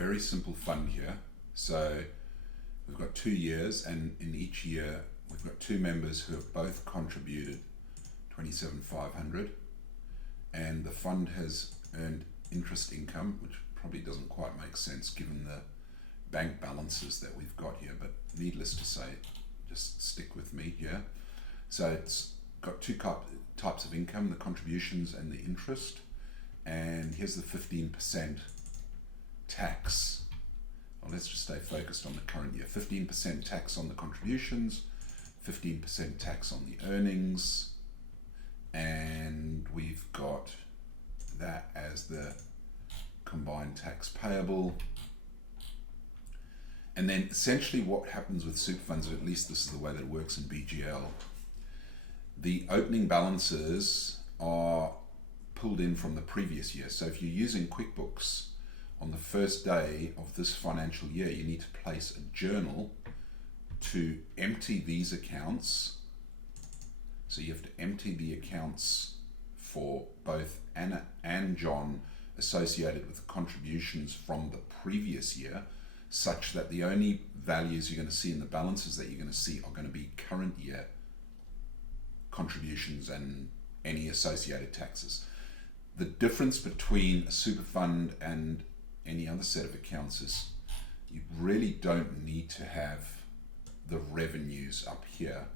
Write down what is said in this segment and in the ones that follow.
very simple fund here. So we've got 2 years, and in each year we've got two members who have both contributed 27,500, and the fund has earned interest income, which probably doesn't quite make sense given the bank balances that we've got here, but needless to say, just stick with me here. So it's got two types of income, the contributions and the interest, and here's the 15% tax. Well, let's just stay focused on the current year. 15% tax on the contributions, 15% tax on the earnings, and we've got that as the combined tax payable. And then essentially what happens with super funds, or at least this is the way that it works in BGL, the opening balances are pulled in from the previous year. So if you're using QuickBooks on the first day of this financial year, you need to place a journal to empty these accounts. So you have to empty the accounts for both Anna and John associated with the contributions from the previous year, such that the only values you're going to see in the balances that you're going to see are going to be current year contributions and any associated taxes. The difference between a super fund and any other set of accounts is you really don't need to have the revenues up here,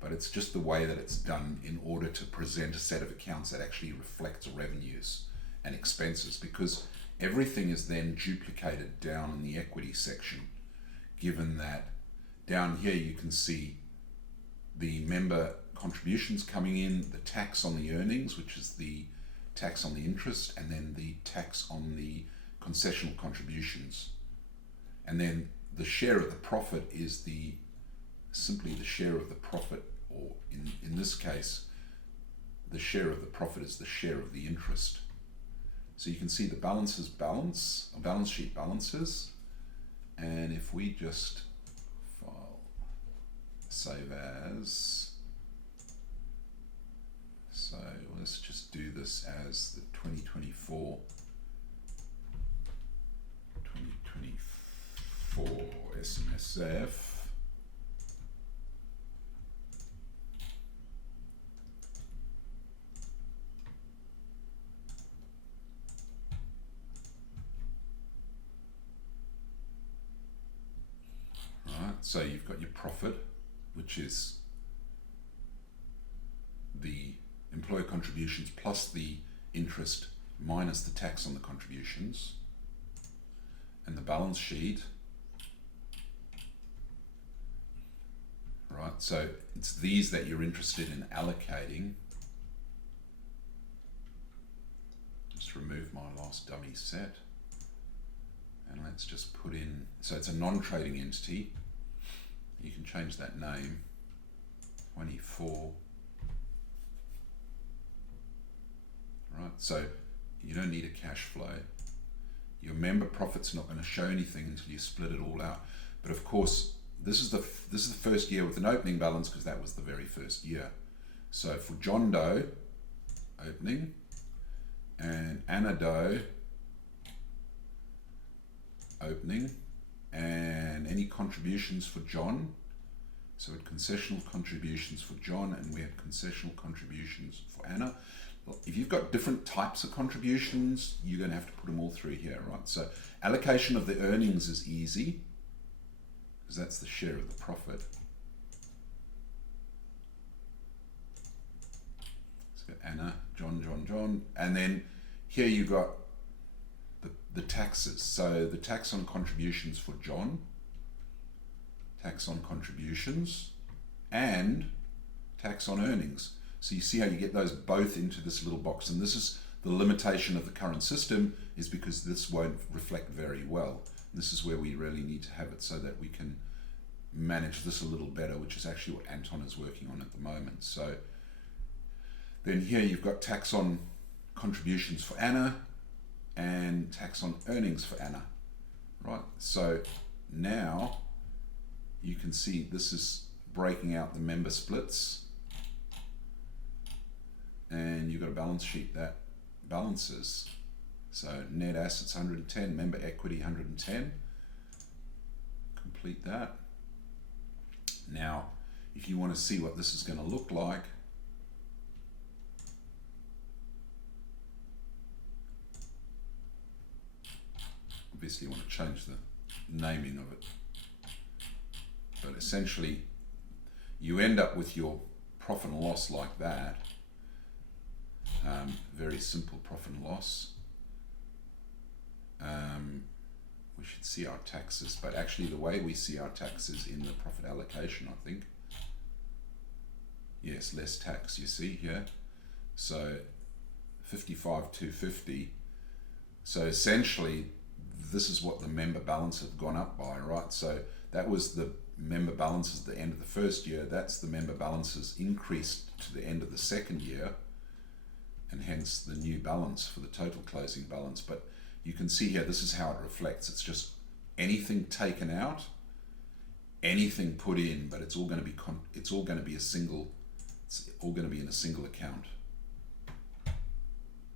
but it's just the way that it's done in order to present a set of accounts that actually reflects revenues and expenses, because everything is then duplicated down in the equity section, given that down here you can see the member contributions coming in, the tax on the earnings, which is the tax on the interest, and then the tax on the concessional contributions. And then the share of the profit is simply the share of the profit, or in this case, the share of the profit is the share of the interest. So you can see the balance sheet balances, and if we just file, save as, so let's just do this as the 2024 SMSF. So you've got your profit, which is the employer contributions plus the interest minus the tax on the contributions, and the balance sheet, right? So it's these that you're interested in allocating. Just remove my last dummy set, and let's just put in, so it's a non-trading entity. You can change that name, 24, right? So you don't need a cash flow. Your member profit's not going to show anything until you split it all out. But of course, this is the first year with an opening balance, because that was the very first year. So for John Doe, opening, and Anna Doe, opening, and any contributions for John. So we had concessional contributions for John, and we had concessional contributions for Anna. Well, if you've got different types of contributions, you're going to have to put them all through here, right? So allocation of the earnings is easy, because that's the share of the profit. So Anna, John, and then here you've got the taxes. So the tax on contributions for John, tax on contributions, and tax on earnings. So you see how you get those both into this little box, and this is the limitation of the current system, is because this won't reflect very well. This is where we really need to have it so that we can manage this a little better, which is actually what Anton is working on at the moment. So then here you've got tax on contributions for Anna and tax on earnings for Anna, right? So now you can see this is breaking out the member splits, and you've got a balance sheet that balances. So net assets 110, member equity 110. Complete that. Now, if you want to see what this is going to look like, obviously you want to change the naming of it, but essentially you end up with your profit and loss like that. Very simple profit and loss. We should see our taxes, but actually the way we see our taxes in the profit allocation, I think. Yes, less tax, you see here. So 55,250. So essentially this is what the member balance have gone up by, right? So that was the member balances at the end of the first year. That's the member balances increased to the end of the second year, and hence the new balance for the total closing balance. But you can see here, this is how it reflects. It's just anything taken out, anything put in, but it's all going to be in a single account.